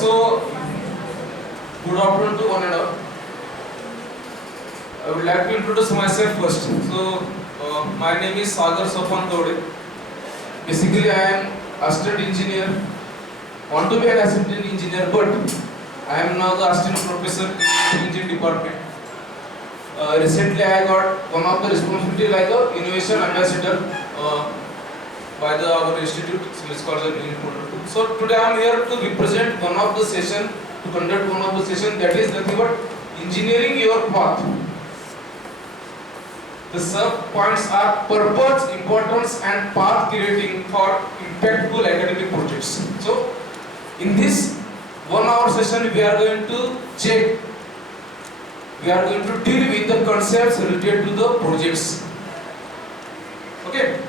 So, good afternoon to one and all. I would like to introduce myself first. So, my name is Sagar Sopan Dode. Basically, I am assistant engineer. Want to be an assistant engineer, but I am now the assistant professor in the engineering department. Recently, I got one of the responsibility like a innovation ambassador by our institute. So it's called the Green Protocol. So today I am here to represent one of the session, to conduct one of the session, that is nothing but engineering your path. The sub points are purpose, importance, and path creating for impactful academic projects. So in this 1 hour session, we are going to check. We are going to deal with the concepts related to the projects. Okay.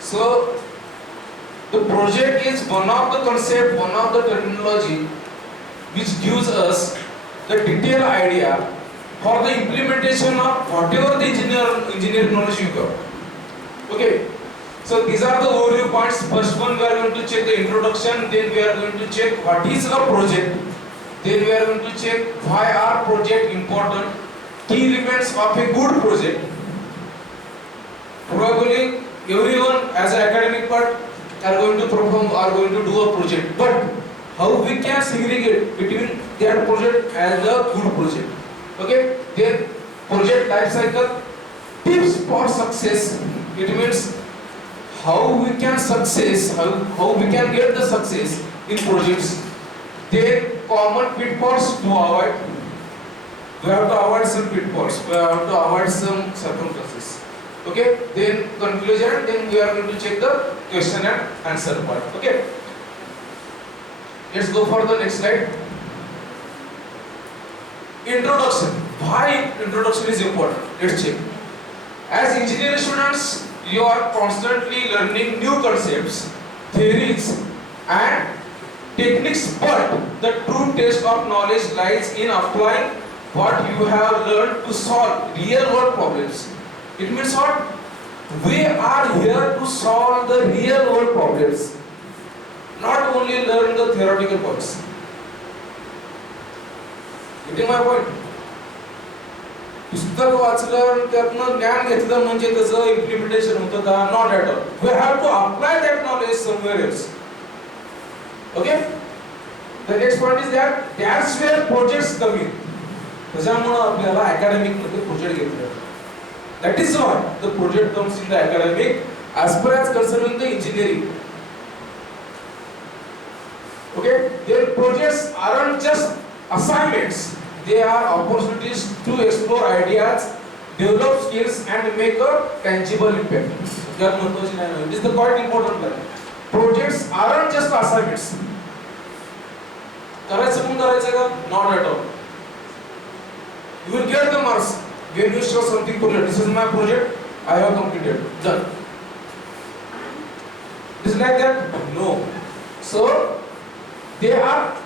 So the project is one of the concept, one of the terminology which gives us the detailed idea for the implementation of whatever the engineering knowledge you got. Okay. So these are the overview points. First one, we are going to check the introduction. Then we are going to check what is a project. Then we are going to check why are project important. Key elements of a good project. Probably everyone as an academic part are going to perform, are going to do a project. But how we can segregate between that project and the good project. Okay? Then project life cycle, tips for success. It means how we can success, how we can get the success in projects. Then common pitfalls to avoid. We have to avoid some pitfalls. We have to avoid some circumstances. Okay. Then conclusion. Then we are going to check the question and answer part. Okay. Let's go for the next slide. Introduction. Why introduction is important? Let's check. As engineering students, you are constantly learning new concepts, theories, and techniques, but the true test of knowledge lies in applying what you have learned to solve real world problems. It means what? We are here to solve the real world problems, not only learn the theoretical points. Getting my point? पुस्तक वाचलं त्यातनं ज्ञान घेतलं म्हणजे त्याचं implementation होतं का? Not at all. We have to apply that knowledge somewhere else. Okay? The next point is that's where projects come in. त्याच्यामुळे आपल्याला अकॅडमिक मध्ये प्रोजेक्ट घेतले. That is why the project comes in the academic as far as concerning the engineering. Okay? Their projects aren't just assignments. They are opportunities to explore ideas, develop skills, and make a tangible impact. It is the quite important line. Projects aren't just assignments. करायचं म्हणून करायचं का? Not at all. You will get the marks when you show something to learn. This is my project. I have completed. Done. Is it like that? No. So they are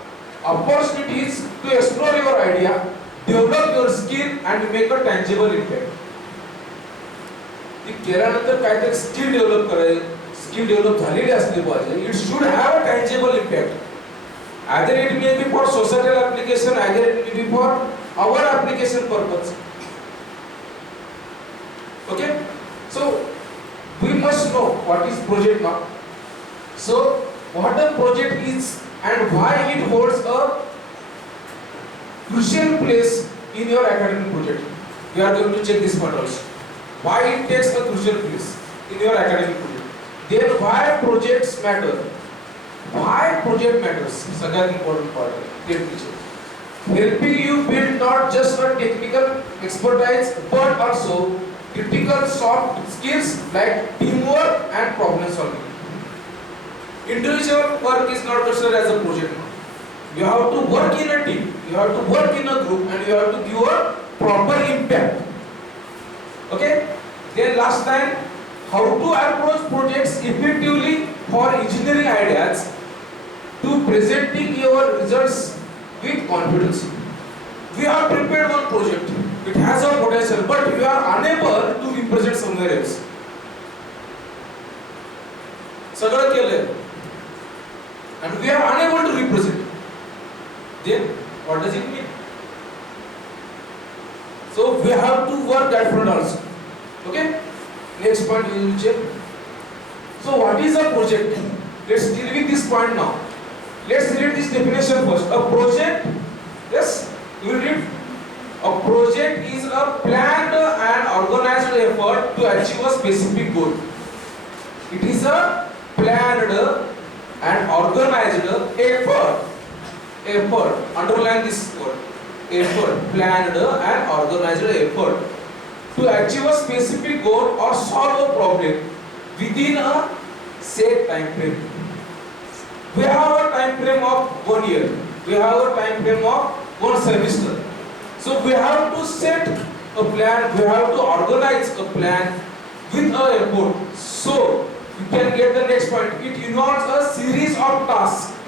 opportunities to explore your idea, develop your skill, and make a tangible impact. ती केल्यानंतर काहीतरी skill develop करायचं, skill develop झालेली असली पाहिजे. It should have a tangible impact. Either it may be for societal application, either it may be for our application purpose. Okay? So we must know what is project now. So what a project is and why it holds a crucial place in your academic project. We are going to check this part also. Why it takes a crucial place in your academic project. Then why projects matter. Why project matters. Second important part. Helping you build not just a technical expertise but also critical soft skills like teamwork and problem solving. Individual work is not considered as a project. You have to work in a team, you have to work in a group, and you have to give a proper impact. Okay? Then last time, how to approach projects effectively for engineering ideas to presenting your results with confidence. We have prepared one project. It has a potential, but we are unable to represent somewhere else. सगळं केलंय and we are unable to represent. Then what does it mean? So we have to work that front also. Okay? Next point we will check. So what is a project? Let's deal with this point now. Let's read this definition first. A project, yes, you will read. A project is a planned and organized effort to achieve a specific goal. It is a planned and organized effort. Underline this word. Effort. Planned and organized effort to achieve a specific goal or solve a problem within a set time frame. We have a time frame of 1 year. We have a time frame of 1 semester. So we have to set a plan. We have to organize a plan with a effort. So you can get the next point. It involves a series of tasks.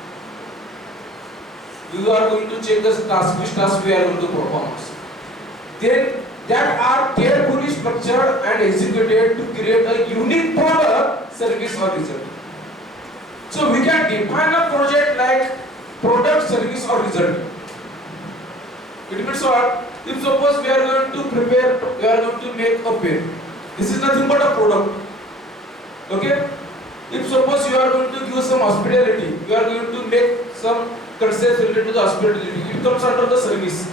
We are going to check the task, which task we are going to perform. Then that are carefully structured and executed to create a unique product, service or result. So we can define a project like product, service or result. It means what? If suppose we are going to prepare, we are going to make a pen. This is nothing but a product. Okay? If suppose you are going to give some hospitality, you are going to make some concepts related to the hospitality, it comes under the service.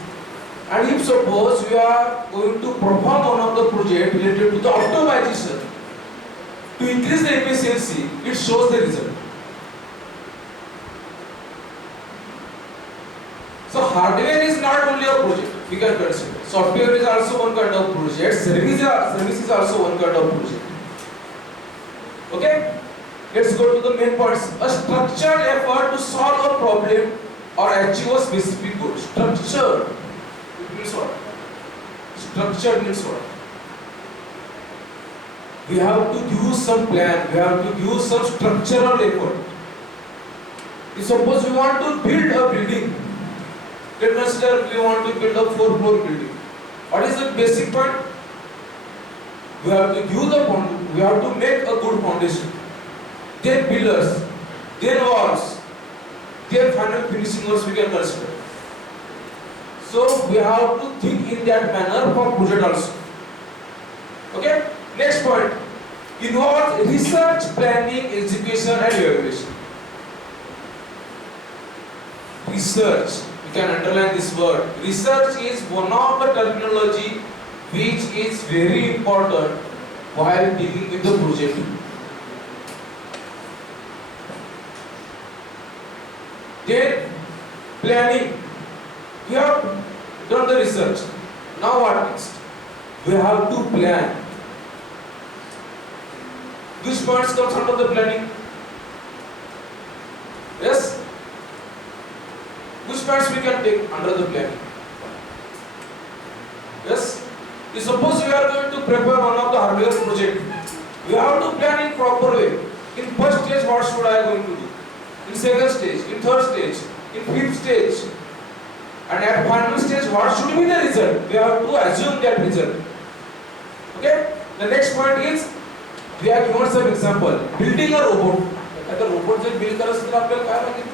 And if suppose we are going to perform one of the project related to the optimization to increase the efficiency, it shows the result. So hardware is not only a project, we can consider. Software is also one kind of project, service is also one kind of project. Okay? Let's go to the main points. A structured effort to solve a problem or achieve a specific goal. Structured. It means what? Structured means what? We have to use some plan, we have to use some structural effort. If suppose we want to build a building, let's consider we want to build a 4-floor building. What is the basic point? We have to give the foundation, we have to make a good foundation. Then pillars, then walls, then final finishing works we can consider. So we have to think in that manner for project also. Okay? Next point. Involves research, planning, execution and evaluation. Research. You can underline this word. Research is one of the terminology which is very important while dealing with the project. Then planning. We have done the research. Now what next? We have to plan. Which points comes under the planning? Yes? Which points we can take under the planning? Yes? If suppose we are going to prepare one of the hardware project, we have to plan in proper way. In first stage, what should I going to do? In second stage, in third stage, in fifth stage, and at final stage, what should be the result? We have to assume that result. Okay? The next point is, we have given some example. Building a robot. आता robot जर build करायचं तर आपल्याला काय लागेल?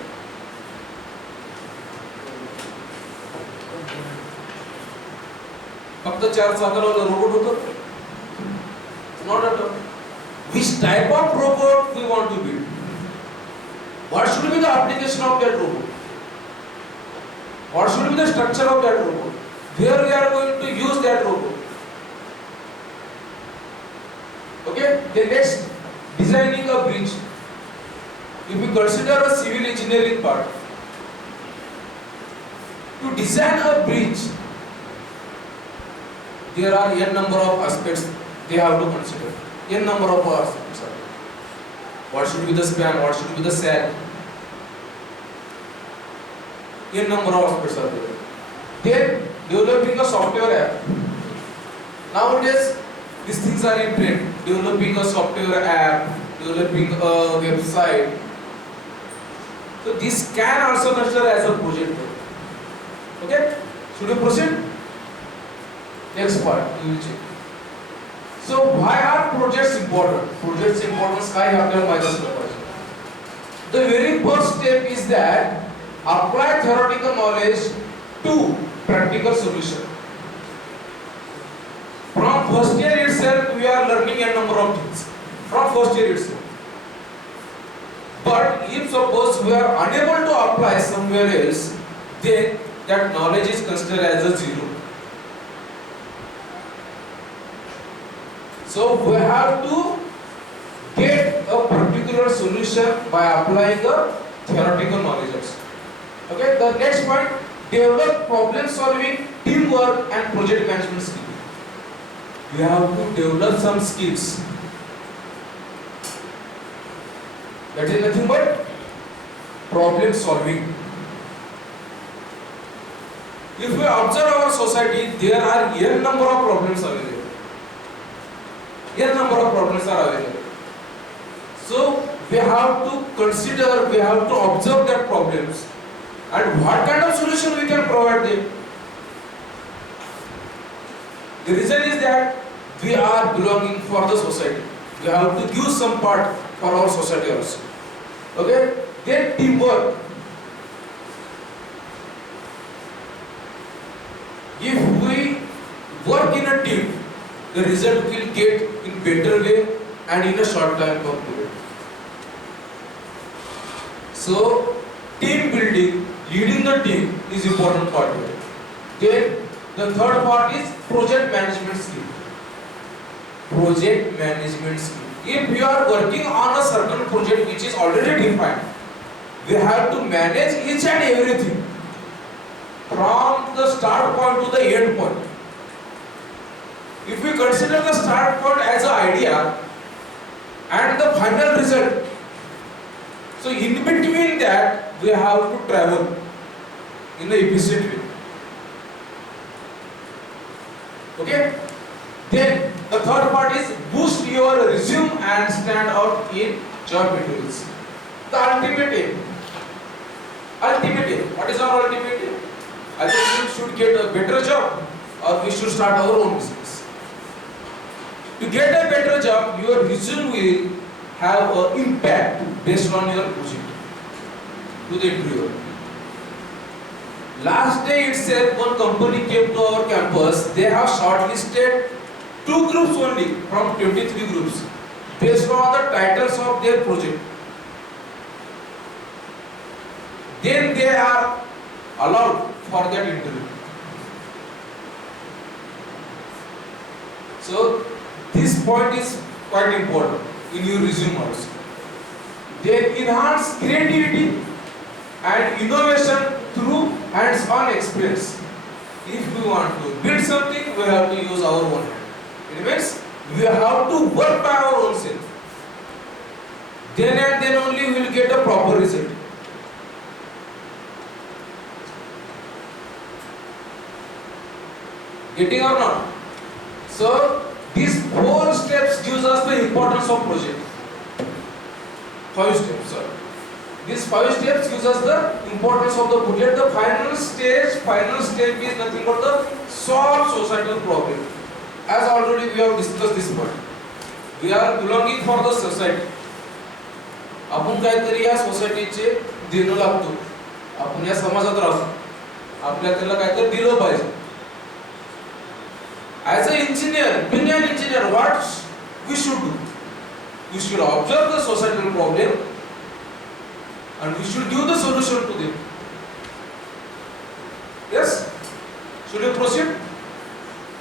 फक्त 4 चाकाला robot होतं? Not at all. Which type of robot we want to build? What should be the application of that robot? What should be the structure of that robot? Where we are going to use that robot? Okay, then next, designing a bridge. If we consider a civil engineering part, to design a bridge, there are n number of aspects they have to consider. N number of aspects. What should be the span? What should be the sag? N number of aspects are there. Then developing a software app. Nowadays, these things are in trend. Developing a software app, developing a website. So this can also consider as a project. Okay? Should we proceed? Next part, we will check. So why are projects important? Projects importance काय आपल्याला माहित असलं पाहिजे. The very first step is that apply theoretical knowledge to practical solution. From first year itself, we are learning a number of things. From first year itself. But if suppose we are unable to apply somewhere else, then that knowledge is considered as a zero. So we have to get a particular solution by applying the theoretical knowledge also. Okay, the next point, develop problem solving, teamwork and project management skills. We have to develop some skills. That is nothing but problem solving. If we observe our society, there are n number of problems available. N number of problems are available. So we have to consider, we have to observe that problems and what kind of solution we can provide them. The reason is that we are belonging for the society. We have to give some part for our society also. Okay? Then teamwork. If we work in a team, the result will get in better way and in a short time period. So, team building, leading the team is important part here. Then the third part is project management skill. Project management skill. If we are working on a certain project which is already defined, we have to manage each and everything from the start point to the end point. If we consider the start point as an idea and the final result, so in between that we have to travel in the efficient way. Okay? Then the third part is boost your resume and stand out in job interviews. The ultimate aim. Ultimate aim. What is our ultimate aim? I think we should get a better job or we should start our own business. To get a better job, your resume will have an impact based on your project to the interviewer. Last day itself, one company came to our campus. They have shortlisted 2 groups only from 23 groups based on the titles of their project. Then they are allowed for that interview. So this point is quite important in your resume also. They enhance creativity and innovation through hands-on experience. If we want to build something, we have to use our own hand. It means we have to work by our own self. Then and then only we will get a proper result. Getting or not? So these 4 steps gives us the importance of project. 5 steps, sorry. These 5 steps gives us the importance of the project. The final step is nothing but the solve societal problem. As already we have discussed this point. We are belonging for the society. आपण काहीतरी या सोसायटीचे देणं लागतो. आपण या समाजात राहतो. आपल्याला त्याला काहीतरी दिलं पाहिजे. As an engineer, being an engineer, what we should do? We should observe the societal problem and we should give the solution to them. Yes? Should we proceed?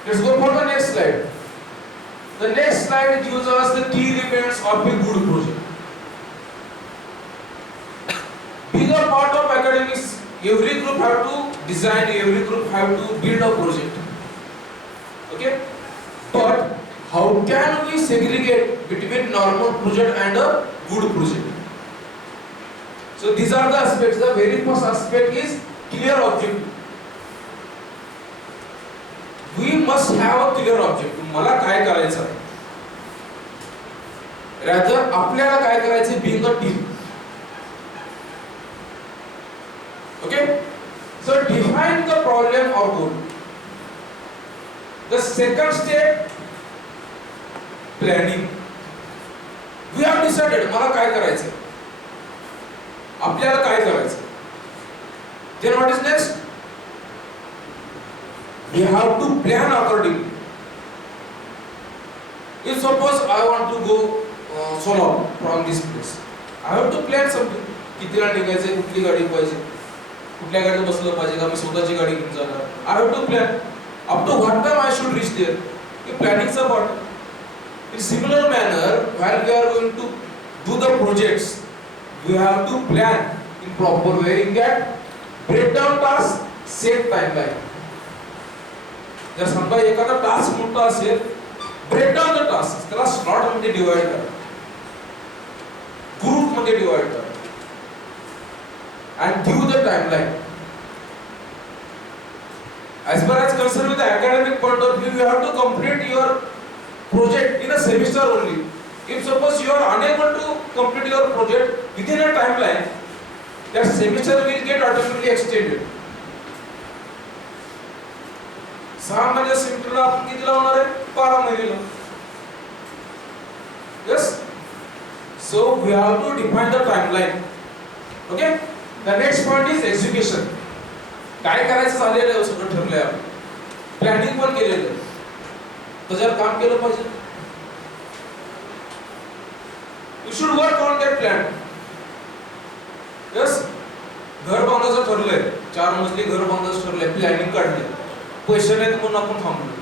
Let's go for the next slide. The next slide gives us the key elements of a good project. Being a part of academics, every group have to design, every group have to build a project. Okay? But how can we segregate between normal project and a good project? So these are the aspects. The very first aspect is clear objective. We must have a clear objective. मला काय करायचं आहे? Rather आपल्याला काय करायचं being a team. Okay? So define the problem or goal. The second step, planning. We have decided मला काय करायचं. आपल्याला काय करायचं. Then what is next? We have to plan accordingly. If suppose I want to go solo from this place, I have to plan something. कितीला निघायचे, कुठली गाडी पाहिजे, कुठल्या गाडीत बसलं पाहिजे का, मी स्वतःची गाडी घेऊन जाणार. I have to plan. Up to what time I should reach there? Planning is important. In similar manner, while we are going to do the projects, we have to plan in proper way. In that, break down tasks, set timeline. जर समजा एखादा task मोठा असेल, break down the tasks. त्याला slot मध्ये divide करा, group मध्ये divide करा, and give the timeline. As far as concerned with the academic point of view, you have to complete your project in a semester only. If suppose you are unable to complete your project within a timeline, that semester will get automatically extended. 6 महिने semester आपण किती लावणार आहे? 12 महिने लावू. Yes. So we have to define the timeline. Okay. The next point is execution. काय करायचं झालेलं आहे सगळं ठरलंय, आपण प्लॅनिंग पण केलेलं आहे, त्याच्यावर काम केलं पाहिजे. You should work on that plan. Yes. घर बांधायचं ठरलंय, 4 मजली घर बांधायचं ठरलंय, प्लॅनिंग काढले, पैसे नाहीत म्हणून आपण थांबलो.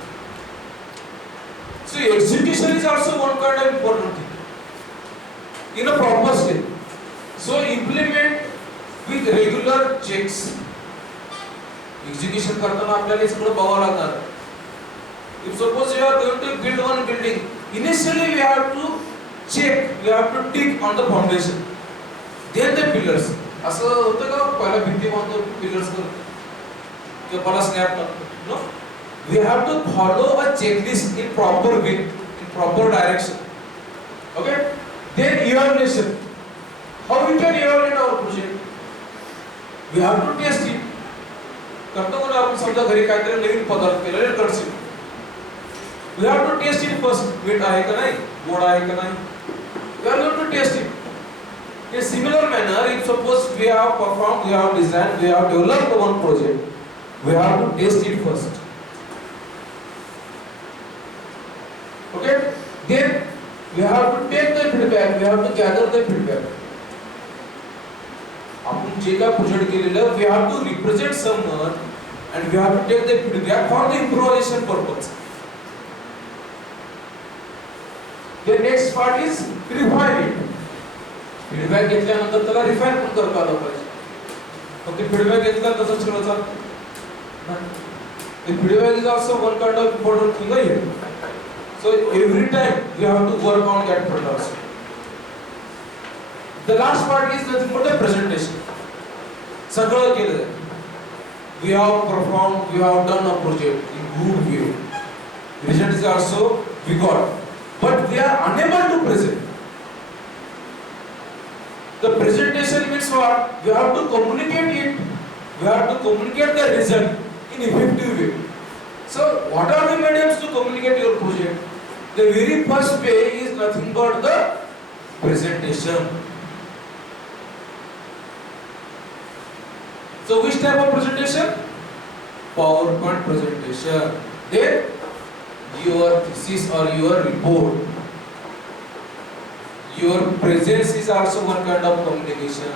So execution is also one kind of important thing in a proper step. So implement with regular checks. Execution करताना आपल्याला हे सगळं बघावं लागणार. If suppose you are going to build one building, initially we have to check, we have to tick on the foundation, then the pillars. असं होतं का पहिला भिंती बांधतो, पिलर्स करतो किंवा पहिला स्लॅब टाकतो? No. We have to follow a checklist in proper way, in proper direction. Okay. Then evaluation. How we can evaluate our project? We have to test it. करतो कोण आपण समजा घरी काहीतरी नवीन पदार्थ केलेले consider, we have to test it first. मीठ आहे का नाही, गोड आहे का नाही, we are going to test it. In similar manner, if suppose we have performed, we have designed, we have developed one project, we have to test it first. Okay. Then we have to take the feedback, we have to gather the feedback. आपण जे काय project केलेलं, we have to represent someone and we have to take the feedback for the improvisation purpose. The next part is refine it. Feedback घेतल्यानंतर त्याला refine पण करता आलं पाहिजे. फक्त फीडबॅक घेतला तसंच सगळं चालतं नाही. Feedback is also one kind of important thing आहे. So every time we have to work on that front also. The last part is nothing but the presentation. सगळं केलं, we have perform, we have done a project in good way, result is also we got, but we are unable to present. The presentation means what? We have to communicate it. We have to communicate the result in effective way. So, what are the mediums to communicate your project? The very first way is nothing but the presentation. So, which type of presentation? PowerPoint presentation. Then, your thesis or your report. Your presence is also one kind of communication.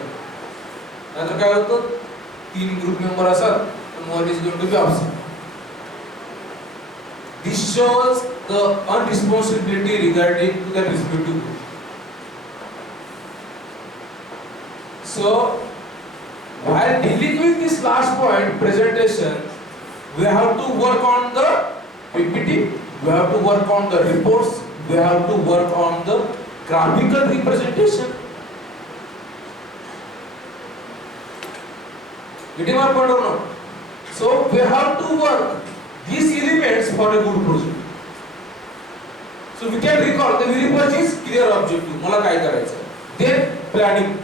नाहीतर काय होतं, 3 group member असतात, one is going to be absent. This shows the unresponsibility regarding to the respective group. So, while dealing with this last point, presentation, we have to work on the PPT, we have to work on the reports, we have to work on the graphical representation. Getting my point or not? So we have to work these elements for a good project. So we can recall the very first is clear objective. मला काय करायचं. Then planning.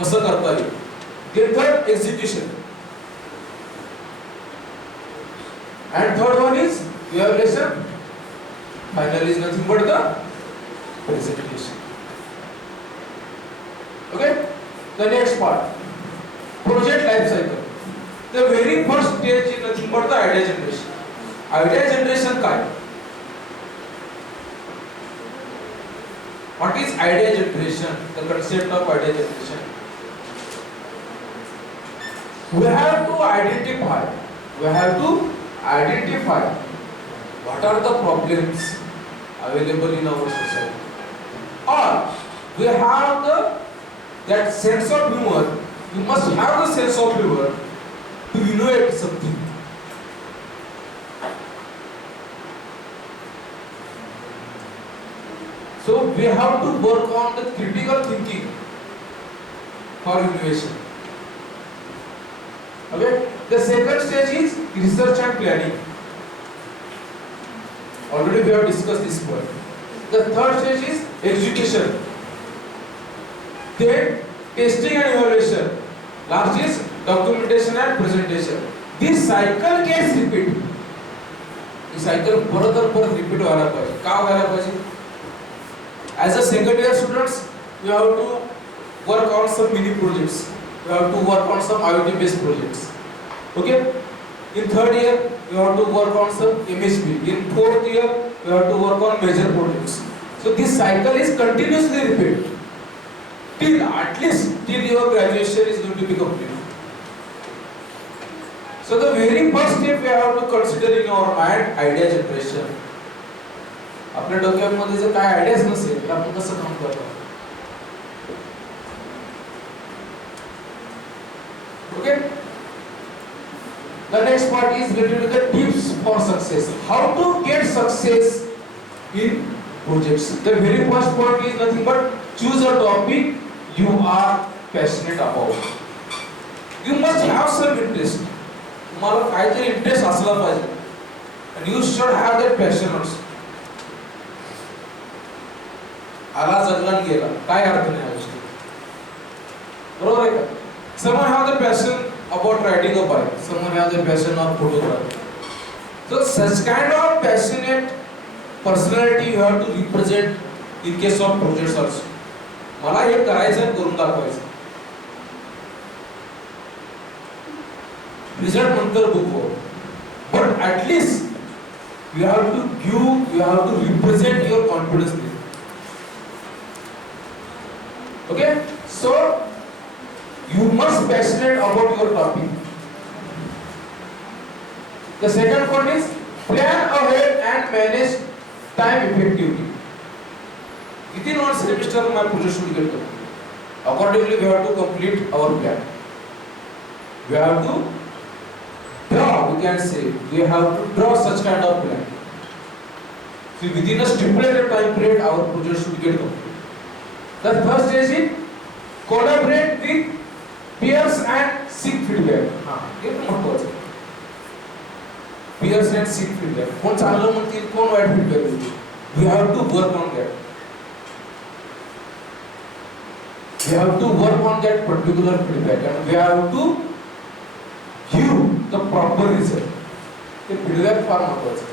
कसं करता येईल. Then third execution. And third one is evaluation. Finally is nothing but the presentation. Okay. The next part, project life cycle. very first stage is nothing but the idea generation. Idea generation काय? What is idea generation? The concept of idea generation. We have to identify what are the problems available in our society, or we have that sense of humor. You must have the sense of humor to innovate something. So we have to work on the critical thinking for innovation. Okay. The second stage is research and planning. Already we have discussed this point. The third stage is execution. Then testing and evaluation. Last is documentation and presentation. This cycle gets repeat. This cycle परत repeat व्हायला पाहिजे. का व्हायला पाहिजे? As a second year students, you have to work on some mini projects. You have to work on some IoT based projects. Okay. In third year, you have to work on some MSP. In fourth year, you have to work on major projects. So this cycle is continuously repeated till at least till your graduation is going to be complete. So the very first step we have to consider in our mind idea generation. आपल्या डोक्यामध्ये जर काय ideas नसेल तर आपण कसं काम करतो? Okay. The next part is related to the tips for success. How to get success in projects. The very first point is nothing but choose a topic you are passionate about. You must have some interest. तुम्हाला काहीतरी interest असला पाहिजे. And you should have that passion also. आला जगला गेला काय अर्थ नाही या गोष्टी. बरोबर आहे का? Someone have the passion about riding a bike. Someone have the passion of photography. So such kind of passionate personality you have to represent in case of projects also. मला हे करायचं करून दाखवायचं. Result नंतर बघू. But at least you have to represent your confidence. Okay? So you must passionate about your topic. The second point is plan ahead and manage time effectively. Within one semester my project should get done. Accordingly we have to complete our plan. We have to draw, we have to draw such kind of plan. So within a stipulated time period our project should get complete. The first stage is collaborate with peers and seek feedback. हे पण महत्त्वाचं. Peers and seek feedback. कोण चांगलं म्हणतील, कोण white feedback देतील. We have to work on that. We have to work on that particular feedback and we have to give the proper result. ते feedback फार महत्त्वाचं.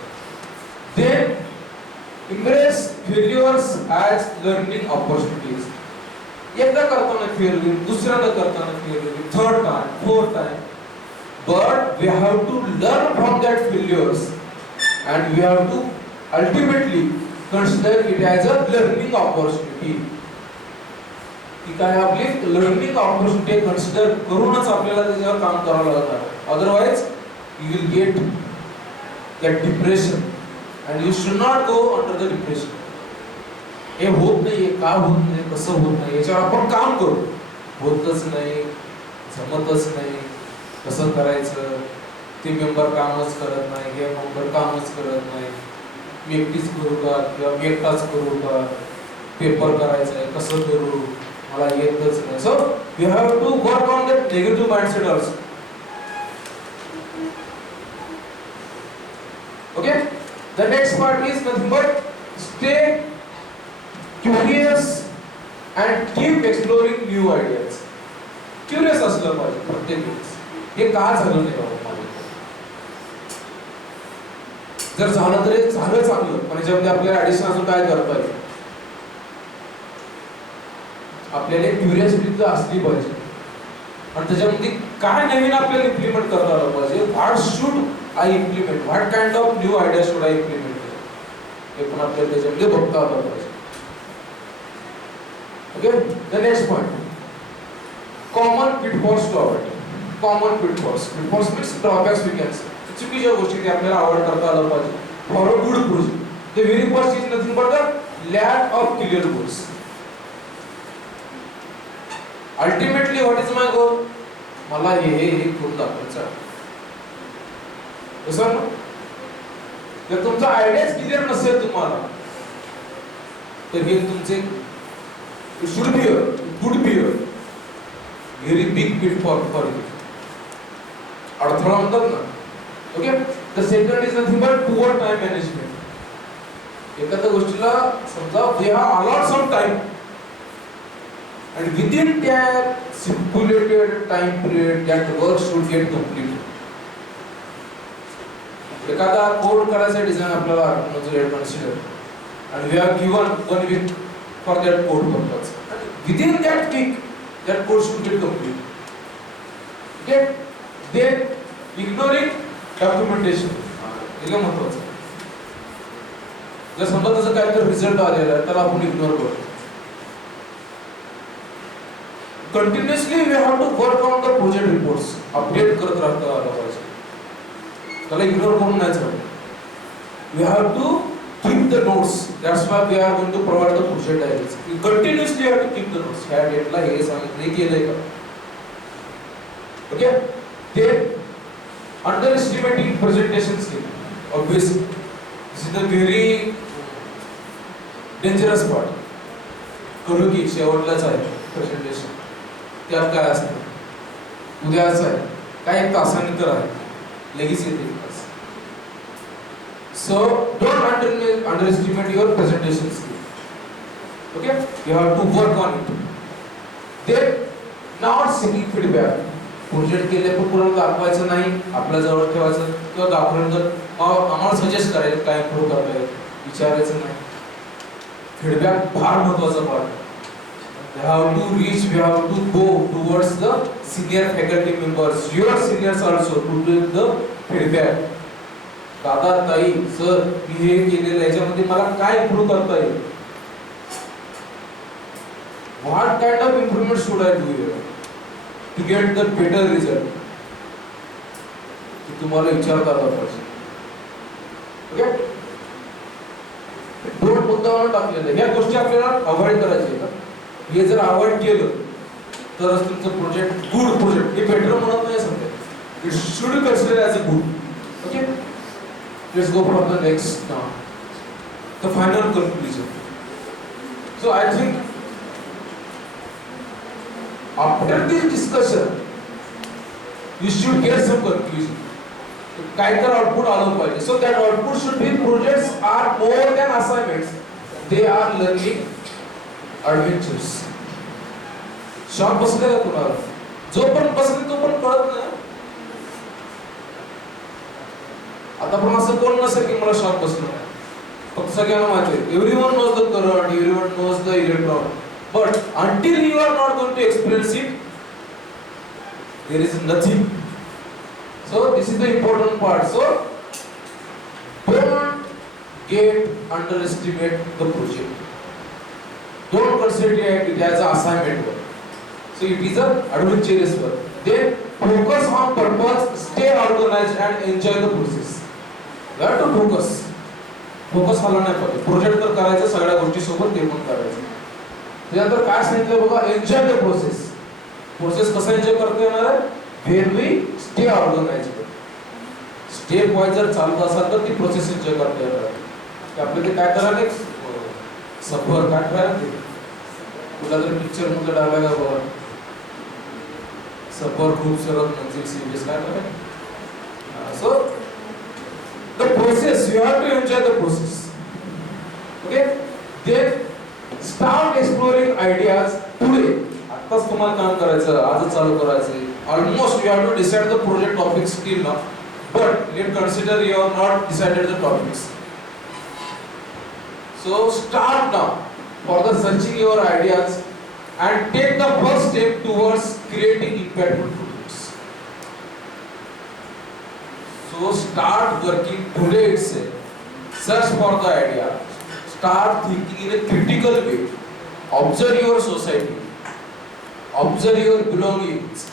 Then embrace failures as learning opportunities. एकदा करताना fail होईल, दुसऱ्यांदा करताना fail होईल, third time, fourth time. But we have to learn from that failures and we have to ultimately consider it as a learning opportunity. ती काय आपली learning opportunity consider करूनच आपल्याला त्याच्यावर काम करावं लागणार. Otherwise you will get that depression and you should not go under the depression. हे होत नाहीये, का होत नाही, कसं होत नाही याच्यावर आपण काम करू. होतच नाही, जमतच नाही, कसं करायचं, ते मेंबर कामच करत नाही, हे मेंबर कामच करत नाही, मी एकटीच करू का किंवा मी एकटाच करू का, पेपर करायचा आहे कसं करू, मला येतच नाही. So you have to work on that negative mindset also. Okay. The next part is nothing but stay curious and keep exploring new ideas. Curious असलं पाहिजे प्रत्येक वेळेस. हे का झालं नाही बाबा? जर झालं तर झालं चांगलं, पण याच्यामध्ये आपल्याला ऍडिशन अजून काय करता येईल? आपल्याला क्युरियोसिटी असली पाहिजे. आणि त्याच्यामध्ये काय नवीन आपल्याला इम्प्लिमेंट करता आलं पाहिजे. What should I implement, what kind of new idea should I implement, हे पण आपल्याला त्याच्यामध्ये बघता आलं पाहिजे. Okay, the next point, common pitfalls to avoid. Common pitfalls, pitfalls means drawbacks we can say, चुकीच्या गोष्टी त्या आपल्याला अवॉइड करता आलं पाहिजे for a good project. The very first is nothing but the lack of clear goals. Ultimately what is my goal, मला हे करून दाखवायचं आहे. ना जर तुमचा आयडियाच क्लिअर नसेल तुम्हाला, तर हे तुमचे should be good be very big pitfall for you, अडथळा म्हणतात ना. Okay, the second is nothing but poor time management. एखाद्या गोष्टीला समजा we have allot some time and within that stipulated time period that work should get completed. एखादा code करायचा design आपल्याला consider and we are given 1 week for that code purpose. Within that week that code should get complete. Okay, then ignoring documentation हे महत्त्वाचं. जर समजा त्याचा काहीतरी result आलेला आहे त्याला आपण इग्नोर करतो. Continuously we have to work on the project reports, update करत राहता आलं पाहिजे, त्याला इग्नोर करून नाही चालत. We have to keep the notes, that's why we are going to provide the project diaries. We continuously have to keep the notes. ह्या डेटला हे सांगितलं, हे केलंय का. Okay, then underestimating presentation skill, obviously this is the very dangerous part. करू की शेवटलाच आहे presentation, त्यात काय असतं, उद्याच आहे, काय एक तासाने तर आहे, लगेच येते. So don't underestimate your presentation skill. Okay, you have to work on it. Then not seeking feedback. Project केले पण कोणाला दाखवायचं नाही, आपल्या जवळ ठेवायचं, किंवा दाखवल्यानंतर आम्हाला सजेस्ट करायचं काय इम्प्रूव्ह करता येईल, विचारायचं नाही. फीडबॅक फार महत्त्वाचा पार्ट आहे. We have to reach, we have to go towards the senior faculty members, your seniors also, to give the feedback. दादा, ताई, सर, मी हे केलेलं याच्यामध्ये मला काय इम्प्रूव्ह करता येईल, what kind of improvement should I do here to get the better result, हे तुम्हाला विचारता आलं पाहिजे. ओके, दोन मुद्द्यावर टाकलेले ह्या गोष्टी आपल्याला अवॉइड करायचे का. हे जर अवॉइड केलं तरच तुमचं प्रोजेक्ट गुड प्रोजेक्ट, हे बेटर म्हणत नाही समजा, it should consider as a good. Okay, let's go for the next now, the final conclusion. So I think after this discussion you should get some conclusion. काय तर output आलं पाहिजे. So that output should be projects are more than assignments, they are learning adventures. Shock बसले का कुणाला, जो पण बसले तो पण कळत नाही. आता पण असं कोण नसेल की मला शॉक बसलं, फक्त सगळ्यांना माहिती आहे, everyone knows the current, everyone knows the electron, but until you are not going to experience it there is nothing. So this is the important part. So don't get underestimate the project. Don't consider it as an assignment work. So it is an adventurous work. Then focus on purpose, stay organized and enjoy the process. You have to focus. Focus हाला नाही पाहिजे. Project तर करायचं, सगळ्या गोष्टी सोबत ते पण करायचं. त्यानंतर काय सांगितलं बघा, एन्जॉय द प्रोसेस. प्रोसेस कसा एन्जॉय करता येणार आहे, when we stay organised. Step wise जर चालत असाल तर ती प्रोसेस एन्जॉय करता येणार आहे. आपल्याला ते काय करायला सफर काय करायला, तुला जर पिक्चर मधलं डायलॉग आहे बघा, सफर खूबसूरत मंजिल सीरीज काय करायला. So the process, you have to enjoy the process. Okay, then start exploring ideas today. आत्ताच तुम्हाला काम करायचं, आजच चालू करायचं. Almost you have to decide the project topic still now, but let consider you have not decided the topics. So start now for the searching your ideas and take the first step towards creating impactful projects. So start working today itself. Search for the idea. Start thinking in a critical way. Observe your society. Observe your belongings.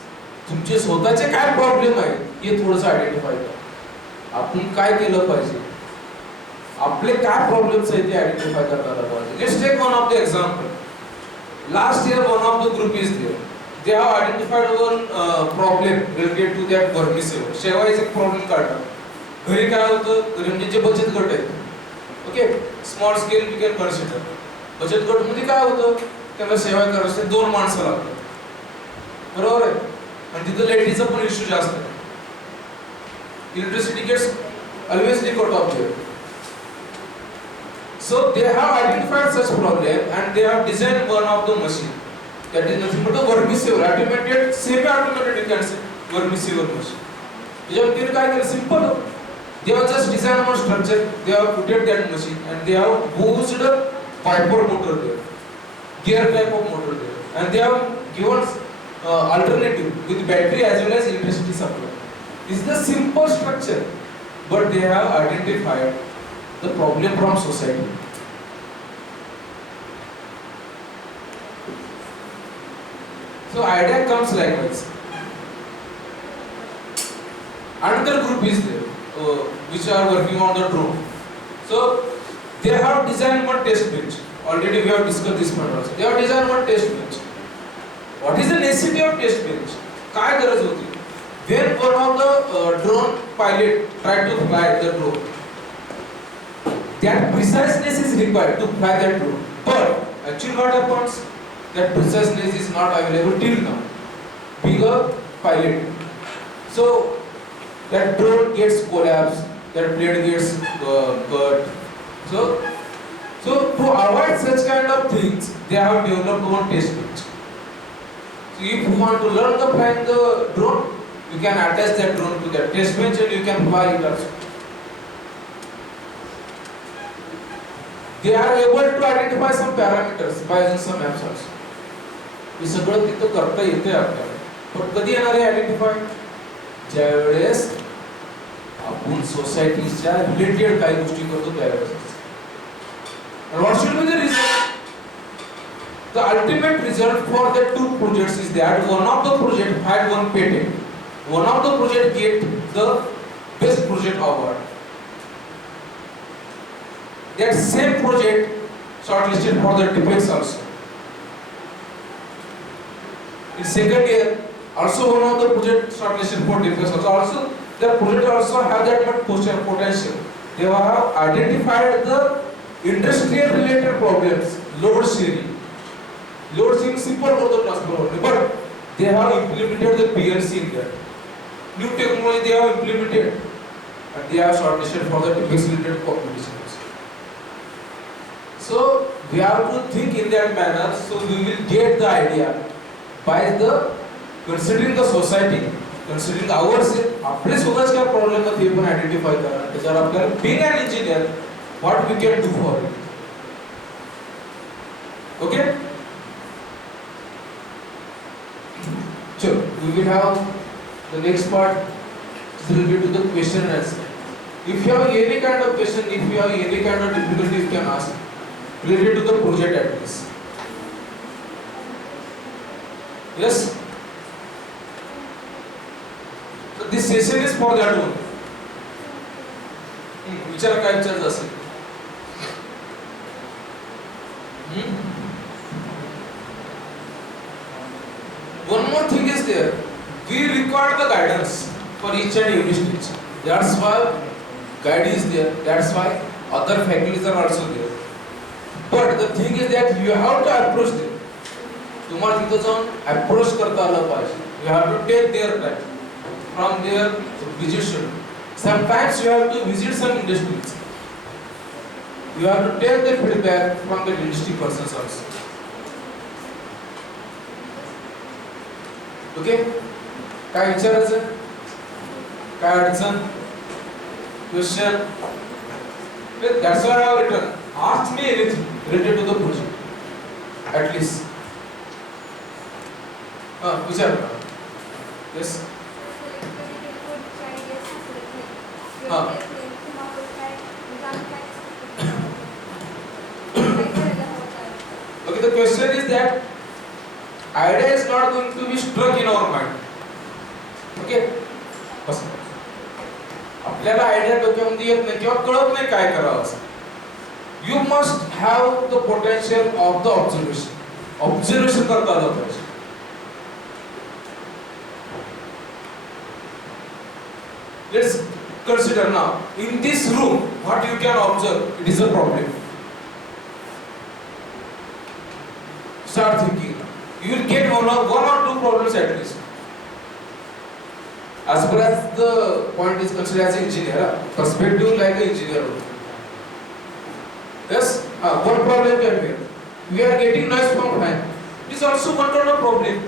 तुमचे स्वतःचे काय problem आहेत हे थोडंसं identify करा. आपण काय केलं पाहिजे, आपले काय प्रॉब्लेम्स आहेत ते आयडेंटिफाय करता पाहिजे. Let's take one of the example. Last year one of the group is there. They have identified one problem related to that vermicelli. शेवाळीचा एक प्रॉब्लेम काढला. घरी काय होतं, घरी म्हणजे जे बचत गट आहेत, okay, small scale we can consider. बचत गट मध्ये काय होतं, त्यांना सेवा करायची 2 माणसं लागतात, बरोबर आहे, आणि तिथं लाईटीचा पण इश्यू जास्त आहे. Electricity gets always cut off there. So they have identified such problem and they have designed one of the machine. That is nothing but a vermicelli, automated, semi-automated, you can say, vermicelli machine. They have simple. They have just designed one structure. They have put that machine and they have used a wiper motor there, gear type of motor there, and they have given alternative with battery as well as electricity supply. This is the simple structure, but they have identified the problem from society. So idea comes like this. Another group is there which are working on the drone. So they have designed one test bench. Already we have discussed this one also. They have designed one test bench. What is the necessity of test bench? काय गरज होती? When one of the drone pilot tried to fly the drone, that preciseness is required to fly that drone. But actually what happens? That preciseness is not available till now. Bigger pilot. So that drone gets collapsed, that blade gets cut. So to avoid such kind of things, they have developed one test bench. So if you want to learn the flying the drone, you can attach that drone to that test bench and you can fly it also. They are able to identify some parameters by using some apps also. हे सगळं तिथं करता येते आपल्याला. पण कधी येणार आहे identify? ज्यावेळेस आपण सोसायटीच्या रिलेटेड काही गोष्टी करतो त्यावेळेस. And what should be the result? The ultimate result for the 2 projects is that one of the project had one patent. One of the project get the best project award. That same project shortlisted for the defense also. In second year, also one of the project shortlisted for defense also the project also have that much potential. They have identified the industrial related problems, load sharing. Load sharing simple for the transformer, but they have implemented the PLC in that. New technology they have implemented, and they have shortlisted for the defense related competitions. So we have to think in that manner, so we will get the idea. By the considering the society, considering ourselves, आपले स्वतःचे काय problem आहेत ते पण identify करा. त्याच्यावर आपल्याला being an engineer, what we can do for it. Okay? So we will have the next part is related to the question and answer. If you have any kind of question, if you have any kind of difficulty, you can ask related to the project at least. Yes. So this session is for that one. विचार काय विचारायचं असेल? One more thing is there. We require the guidance for each and every stage. That's why guide is there. That's why other faculties are also there. But the thing is that you have to approach them. तुम्हाला तिथं जाऊन approach करता आलं पाहिजे. You have to take their time from their visit. Sometimes you have to visit some industries. You have to take the feedback from the industry persons also. Okay? काय विचारायचं? काय अडचण? Question? That's why I have written. Ask me anything related to the project. At least. विचार करा. Yes. हां. Okay, the question is that idea is not going to be struck in our mind. Okay? बस. आपल्याला idea डोक्यामध्ये येत नाही किंवा कळत नाही काय करावं असं. You must have the potential of the observation. Observation करता आलं पाहिजे. Let's consider now. In this room, what you can observe, it is a problem. Start thinking. You will get one or two problems at least. As far as the point is considered as an engineer, perspective like an engineer. Yes, one problem can be. We are getting noise from fan. It is also one kind of problem.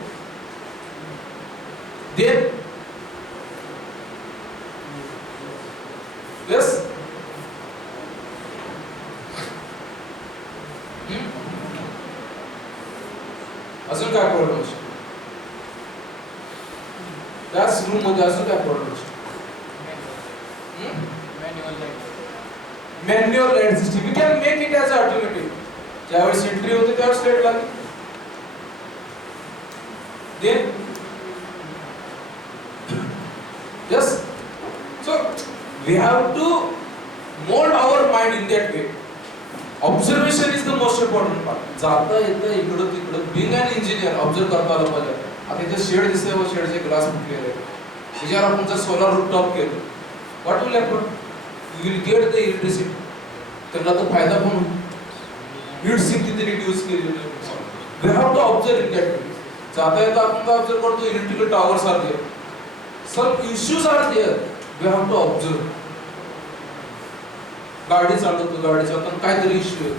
Then, yes. अजून काय problem असतो? त्याच room मध्ये अजून काय problem असतो? Manual light system. We can make it as automatic. ज्यावेळेस entry होते त्यावेळेस लाईट लागते. Then yes, so we have to mold our mind in that way. Observation is the most important part. जाता येता इकडं तिकडं being an engineer ऑब्झर्व करता आलं पाहिजे. आता इथे शेड दिसतंय व शेडचे ग्लास फुटलेले आहेत. त्याच्यावर आपण जर सोलर रूफटॉप केलं, what will happen? You will get the electricity. त्याला तो फायदा पण होईल. हीट सिंक तिथे रिड्यूस केलेली आहे. We have to observe in that way. जाता येता आपण काय ऑब्झर्व करतो? Electrical towers are there. Some issues are there. We have to observe. गाडी चालवतो, गाडी चालवताना काहीतरी इश्यू आहे.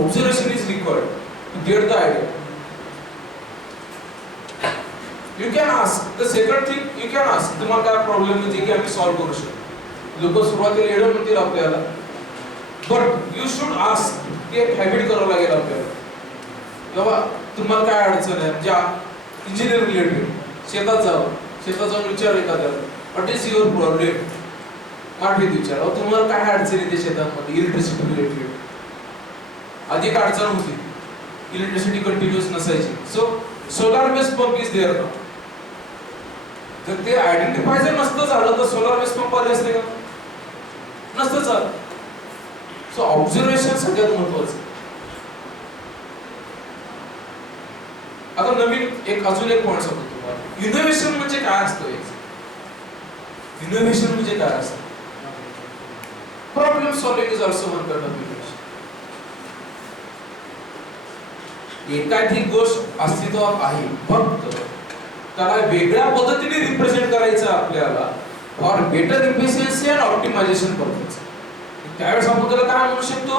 Observation is required to get the idea. You can ask. The second thing you can ask. तुम्हाला काय प्रॉब्लेम आहे की आम्ही सॉल्व्ह करू शकतो. लोक सुरुवातीला एवढं म्हणतील आपल्याला. But you should ask. ते एक हॅबिट करावं लागेल आपल्याला. बाबा तुम्हाला काय अडचण आहे? म्हणजे इंजिनियर रिलेटेड शेतात जावं. शेतात जाऊन विचार एखाद्याला. What is your problem? माठीत विचार. तुम्हाला काय अडचण येते शेतामध्ये? Electricity related. अधिक अडचण होती. इलेक्ट्रिसिटी कंटिन्यूअस नसायची. So solar base pump is there now. जर ते आयडेंटिफाय जर नसतं झालं तर सोलार बेस पंप आले असते का? नसतं झालं. सो ऑब्झर्वेशन सगळ्यात महत्त्वाचं. आता नवीन अजून एक पॉइंट सांगतो तुम्हाला. इनोव्हेशन म्हणजे काय असतं? इनोव्हेशन म्हणजे काय असतं? Problem solving is also one kind of innovation. एखादी गोष्ट अस्तित्वात आहे, फक्त त्याला वेगळ्या पद्धतीने रिप्रेझेंट करायचं आपल्याला for better efficiency and optimization purpose. त्यावेळेस आपण त्याला काय म्हणू शकतो?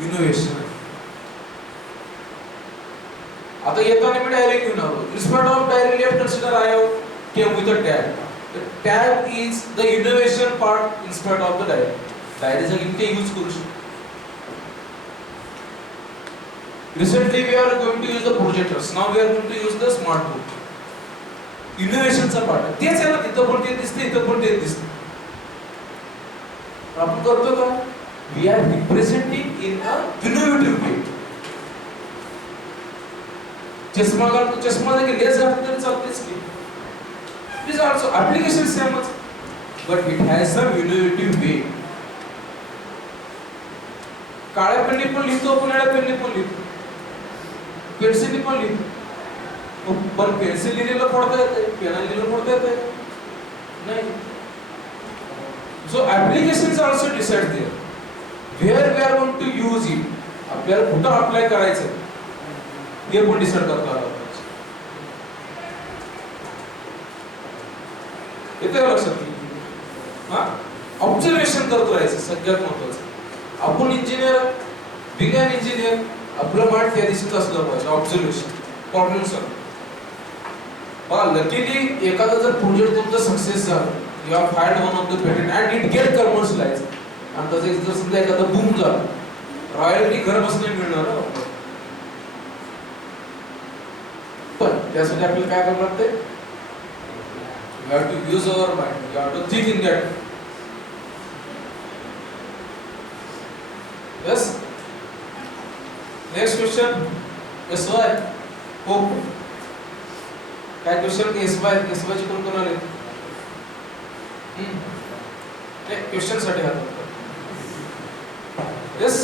इनोव्हेशन. आता येताना मी डायरेक्ट घेऊन आलो. Instead of direct left consider I have came with a tag. The tag is the innovation part instead of the diary. Diary चा इथे यूज करू शकतो. Recently we are going to use the projectors. Now we are going to use the smart board. Innovation चा part. तेच आहे ना, तिथं पण ते दिसते, इथं पण ते दिसते. आपण करतो का? We are representing in a innovative way. चष्मा घालतो, चष्मा देखील लेस घातला तरी चालतेच की. It is also application same, but it has some innovative way. काळ्या पेनने पण लिहितो, आपण निळ्या पेनने पण लिहितो, पेन्सिलने पण लिहितो. पण पेन्सिल लिहिलेलं फोडता येते, पेन लिहिलेलं फोडता येते नाही. So applications also decide there. Where we are going to use it. आपल्याला कुठं अप्लाय करायचं हे पण डिसाइड करता आलं. येते लक्षात? हा, ऑब्झर्वेशन करत राहायचं सगळ्यात महत्त्वाचं. आपण इंजिनियर, बिग अन इंजिनियर, आपलं माइंड त्या दिशेत असलं पाहिजे. Observation, problem solve. बघा, लकीली एखादा जर प्रोजेक्ट तुमचा सक्सेस झाला, you have find one of the patent and it get commercialised, आणि त्याचं जर समजा एखादा बूम झाला, रॉयल्टी घर बसणे मिळणार. पण त्यासाठी आपल्याला काय करावं लागते? We have to use our mind. We have to think in that. Yes. Next question. SY. Hope. काय क्वेश्चन SY ची कोण आले? क्वेश्चन साठी हात. Yes.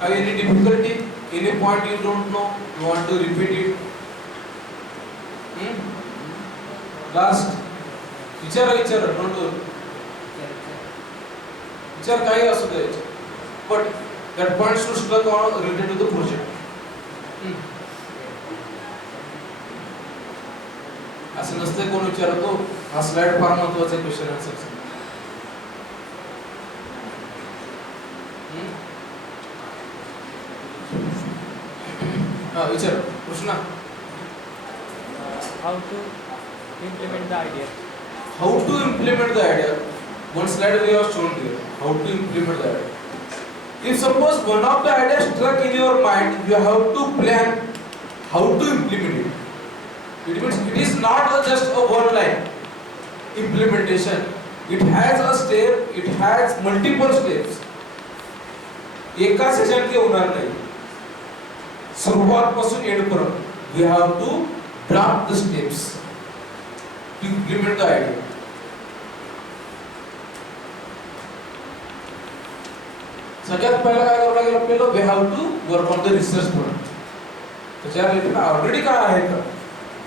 Have any difficulty? Any point you don't know? You want to repeat it? Last. विचार don't do. विचार काही असू दे. But that point should stuck on related to the project. असं नसते कोण विचारतो हा स्लाइड फार महत्त्वाचा क्वेश्चन आन्सर. विचार Krishna. How to implement the idea? How to implement the idea? One slide we have shown here. How to implement the idea? If suppose one of the ideas struck in your mind, you have to plan how to implement it. It means it is not just a one line implementation. It has a step. It has multiple steps. एका session के होणार नाही. सुरुवात पासून and पर्यंत we have to draft the steps to implement the idea. सगळ्यात पहिला काय करावं लागेल आपल्याला? we have to work on the research part. त्याच्यावर इथे ऑलरेडी काय आहे का?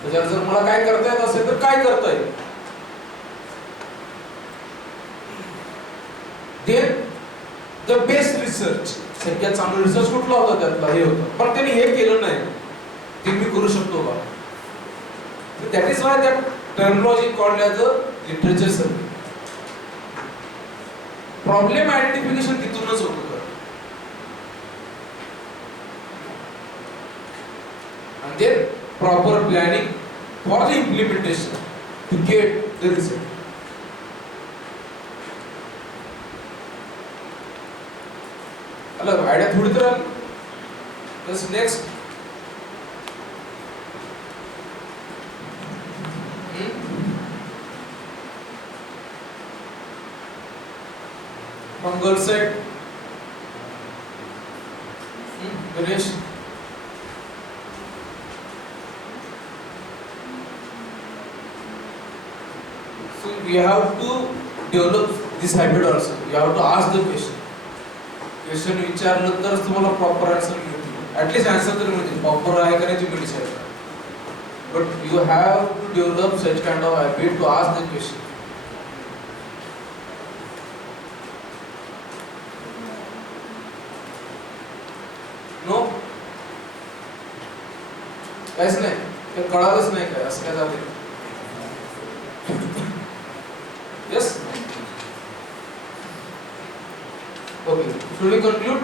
त्याच्यावर जर मला काय करता येत असेल तर काय करता येईल? then the best research. सगळ्यात चांगलं रिसर्च कुठला होता? त्यातला हे होतं. पण त्यांनी हे केलं नाही. ते मी करू शकतो का? That is why that terminology called as the literature survey. Problem identification तिथूनच होतं. And then proper planning for the implementation to get the result. अलग आइडिया थोड़ी तरह. Yes, next. From girl side, Ganesh. So we have to develop this habit also. You have to ask the question. Question विचारलं तुम्हाला proper answer मिळतील. At least answer तरी मिळतील. Proper आहे का नाही तुम्ही डिसाईड करा. But you have to develop such kind of habit to ask the question. No काहीच नाही. ते कळालंच नाही काय असं काय झालं. Yes. Okay, should we conclude?